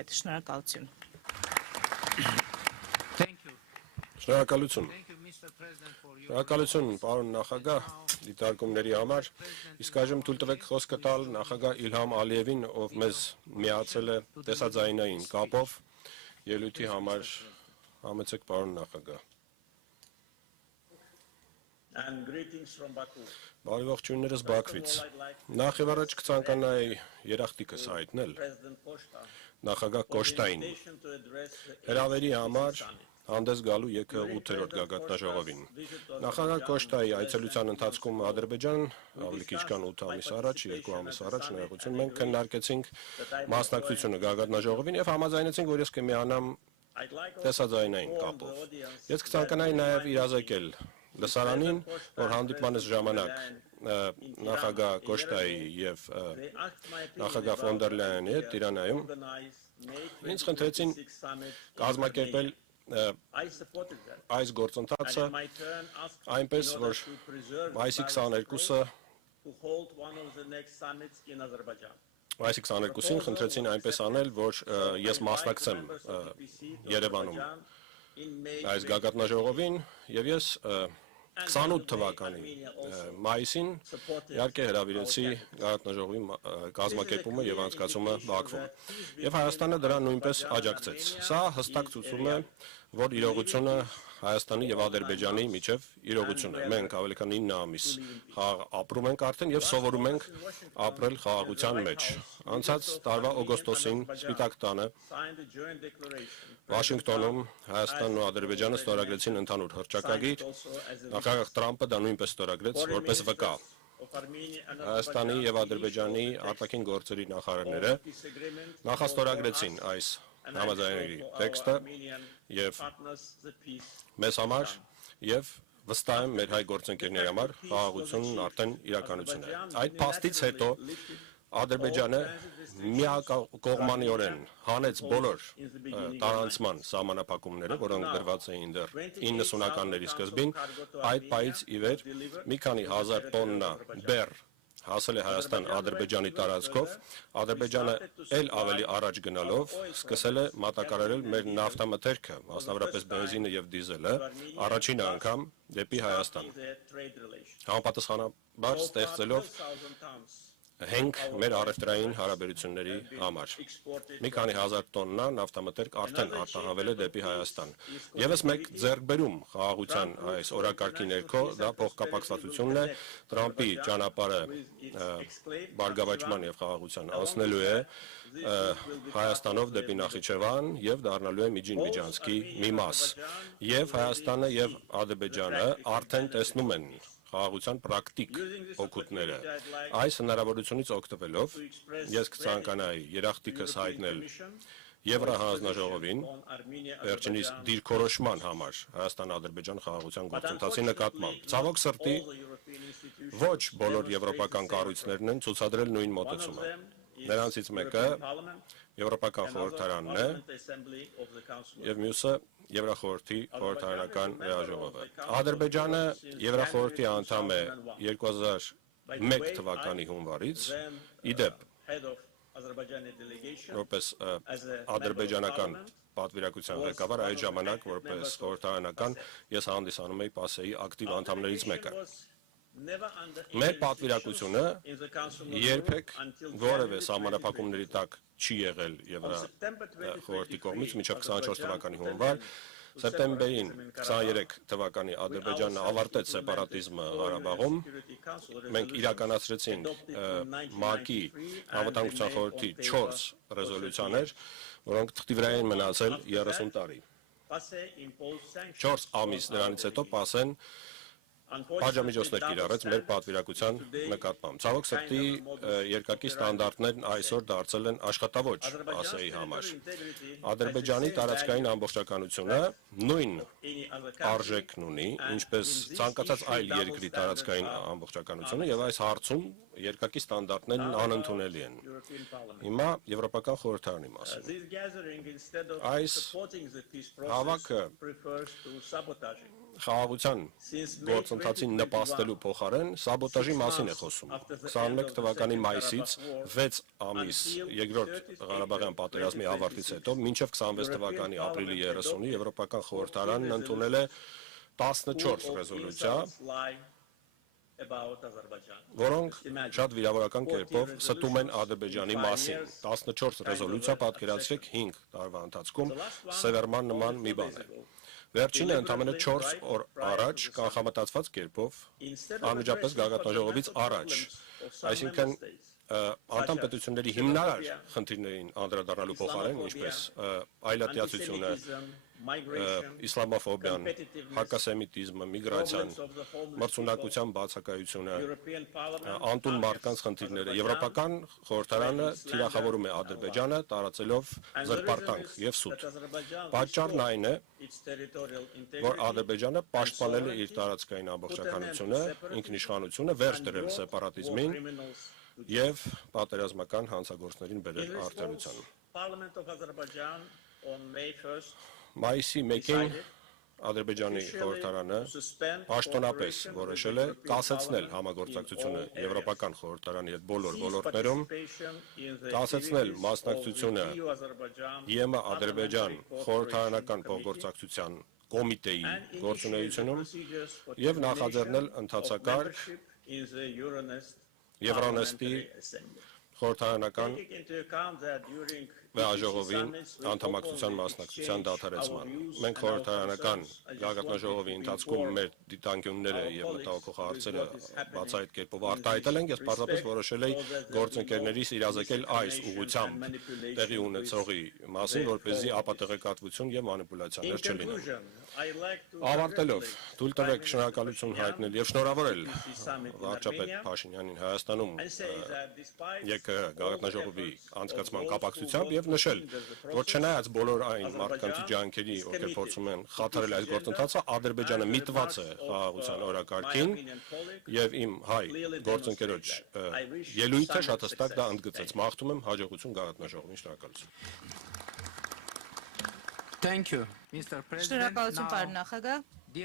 հետ։ Շնորհակալություն։ Շնորհակալություն։ Շնորհակալություն, պարոն նախագահ, դիտարկումների համար։ Իսկ այժմ թույլ տվեք խոսքը տալ նախագահ Իլհամ Ալիևին, ով մեզ միացել է տեսաձայնային կապով ելույթի համար։ Համեցեք, պարոն նախագահ։ Բարի ողջույններս Բաքվից։ Նախ եւ առաջ կցանկանայի երախտիկս հայտնել նախագահ Կոշտային հրավերի համար հանդես գալու ԵՔ 8-րդ գագաթնաժողովին։ Նախագահ Կոշտայի այցելության ընթացքում Ադրբեջան ավելի քիչ քան 8 ամիս առաջ, 2 ամիս առաջ ներողություն, մենք քննարկեցինք մասնակցությունը գագաթնաժողովին եւ համաձայնեցինք, որ ես կմիանամ տեսաձայնային կապով։ Ես կցանկանայի նաեւ իրազեկել լսարանին, որ հանդիպմանս ժամանակ նախագահ Կոշտայի եւ նախագահ ֆոն դեր Լայենի հետ Տիրանայում ինձ խնդրեցին կազմակերպել այս գործընթացը այնպես, որ մայիսի 22-ին խնդրեցին այնպես անել, որ ես մասնակցեմ Երևանում այս գագաթնաժողովին եւ ես 28 թվականի մայիսին իհարկե հրավիրեցի գագաթնաժողովի կազմակերպումը եւ անցկացումը Բաքվում եւ Հայաստանը դրան նույնպես աջակցեց։ Սա հստակ ցույցում է, որ իրողությունը Հայաստանի եւ Ադրբեջանի միջև իրողություն է։ Մենք ավելի քան 9 ամիս խաղ ապրում ենք արդեն եւ սովորում ենք ապրել խաղաղության մեջ։ Անցած տարվա օգոստոսին Սպիտակ տանը Վաշինգտոնում Հայաստանն ու Ադրբեջանը ստորագրեցին ընդհանուր հռչակագիր։ Նախագահ Տրամպը դա նույնպես ստորագրեց որպես վկա։ Հայաստանի եւ Ադրբեջանի արտաքին գործերի նախարարները նախաստորագրեցին այս համաձայնագրի տեքստը եւ մեզ համար եւ վստահ եմ մեր հայ գործընկերների համար խաղաղությունն արդեն իրականություն է։ Այդ փաստից հետո Ադրբեջանը միակողմանիորեն հանեց բոլոր տարանցման սահմանափակումները, որոնք դրված էին դեռ 90-ականների սկզբին, այդ պահից ի վեր մի քանի հազար տոննա բեռ հասել է Հայաստան Ադրբեջանի տարածքով, Ադրբեջանը ել ավելի առաջ գնալով սկսել է մատակարարել մեր նավթամթերքը, մասնավորապես բենզինը եւ դիզելը, առաջին անգամ դեպի Հայաստան։ Համապատասխանաբար ստեղծելով հենք մեր առևտրային հարաբերությունների համար։ Մի քանի հազար տոննա նավթամթերք արդեն արտահանվել է դեպի Հայաստան։ Եվս մեկ ձեռքբերում խաղաղության այս օրակարգի ներքո դա փոխկապակցվածությունն է, Տրամպի ճանապարհը բարգավաճման եւ խաղաղության անցնելու է Հայաստանով դեպի Նախիջևան եւ դառնալու է Միջին Միջանցքի մի մաս։ Եվ Հայաստանը եւ Ադրբեջանը արդեն տեսնում են խաղաղության պրակտիկ օգուտները։ Այս հնարավորությունից օգտվելով ես կցանկանայի երախտիկս հայտնել Եվրահանձնաժողովին վերջինիս դիրքորոշման համար Հայաստան-Ադրբեջան խաղաղության գործընթացի նկատմամբ։ Ցավոք սրտի ոչ բոլոր եվրոպական կառույցներն են ցուցադրել նույն մոտեցումը։ Նրանցից մեկը Եվրոպական խորհրդարանն է եւ մյուսը Եվրախորհրդի խորհրդարանական վեաժողովը։ Ադրբեջանը Եվրախորհրդի անդամ է 2001 թվականի հունվարից, իդեպ որպես ադրբեջանական պատվիրակության ղեկավար այդ ժամանակ որպես խորհրդարանական ես հանդիսանում էի ՊԱՍԵ-ի ակտիվ անդամներից մեկը։ Մեր պատվիրակությունը երբեք որևէ սահմանափակումների տակ չի եղել Եվրախորհրդի կողմից մինչև 24 թվականի հունվար, սեպտեմբերին 23 թվականի Ադրբեջանը ավարտեց սեպարատիզմը Ղարաբաղում, մենք իրականացրեցինք ՄԱԿ-ի անվտանգության խորհրդի 4 ռեզոլյուցիաներ, որոնք թղթի վրա են մնացել 30 տարի։ 4 ամիս դրանից հետո ՊԱՍԵ-ն պատժամիջոցներ կիրառեց մեր պատվիրակության նկատմամբ։ Ցավոք սրտի երկակի ստանդարտներն այսօր դարձել են աշխատավոճ ՊԱՍԵ-ի համար։ Ադրբեջանի տարածքային ամբողջականությունը նույն արժեքն ունի, ինչպես ցանկացած այլ երկրի տարածքային ամբողջականությունը, եւ այս հարցում երկակի ստանդարտներն անընդունելի են։ Հիմա Եվրոպական խորհրդարանի մասին։ Այս հավաքը խաղաղության գործընթացին նպաստելու փոխարեն սաբոտաժի մասին է խոսում։ 21 թվականի մայիսից 6 ամիս երկրորդ Ղարաբաղյան պատերազմի ավարտից հետո մինչև 26 թվականի ապրիլի 30-ի Եվրոպական խորհրդարանն ընդունել է 14 ռեզոլյուցիա, որոնք շատ վիրավորական կերպով ստում են Ադրբեջանի մասին։ 14 ռեզոլյուցիա, պատկերացրեք, 5 տարվա ընթացքում սևեռման նման մի բան է։ Վերջինը ընդամենը 4 օր առաջ կանխամտածված կերպով անմիջապես գագաթնաժողովից առաջ, այսինքն անդամ պետությունների հիմնարար խնդիրներին անդրադառնալու փոխարեն, ինչպես այլատյացությունը, իսլամոֆոբիան, հակասեմիտիզմը, միգրացիան, մրցունակության բացակայությունը, անտուն մարդկանց խնդիրները, Եվրոպական խորհրդարանը թիրախավորում է Ադրբեջանը, տարածելով զրպարտանք եւ սուտ։ Պատճառն այն է, որ Ադրբեջանը պաշտպանել է իր տարածքային ամբողջականությունը, ինքնիշխանությունը, վերջ դրել սեպարատիզմին եւ պատերազմական հանցագործներին բերել արդարության։ Մայիսի 1-ին Ադրբեջանի խորհրդարանը պաշտոնապես որոշել է կասեցնել համագործակցությունը Եվրոպական խորհրդարանի հետ բոլոր ոլորտներում, կասեցնել մասնակցությունը ԵՄ Ադրբեջան խորհրդարանական փոխգործակցության կոմիտեի գործունեությունում եւ նախաձեռնել ընթացակարգ Euronest-ի խորհրդարանական վեաժողովին անդամակցության մասնակցության դադարեցման։ Մենք խորհրդարանական գագաթնաժողովի ընթացքում մեր դիտանկյունները եւ մտահոգող հարցերը բացահայտ կերպով արտահայտել ենք, ես պարզապես որոշել էի գործընկերներիս իրազեկել այս ուղղությամբ տեղի ունեցողի մասին, որպեսզի ապատեղեկատվություն եւ մանիպուլյացիաներ չլինեն։ Ավարտելով, թույլ տվեք շնորհակալություն հայտնել եւ շնորհավորել վարչապետ Փաշինյանին Հայաստանում ԵԿՀ գագաթնաժողովի անցկացման կապակցությամբ եւ նշել, որ չնայած բոլոր այն մարդկանց ջանքերի, ովքեր փորձում են խաթարել այս գործընթացը, Ադրբեջանը միտված է խաղաղության օրակարգին եւ իմ հայ գործընկերոջ ելույթը շատ հստակ դա ընդգծեց։ Մաղթում եմ հաջողություն գագաթնաժողովին, շնորհակալություն։ Thank you, Mr. President. Շնորհակալություն, պարոն նախագահ։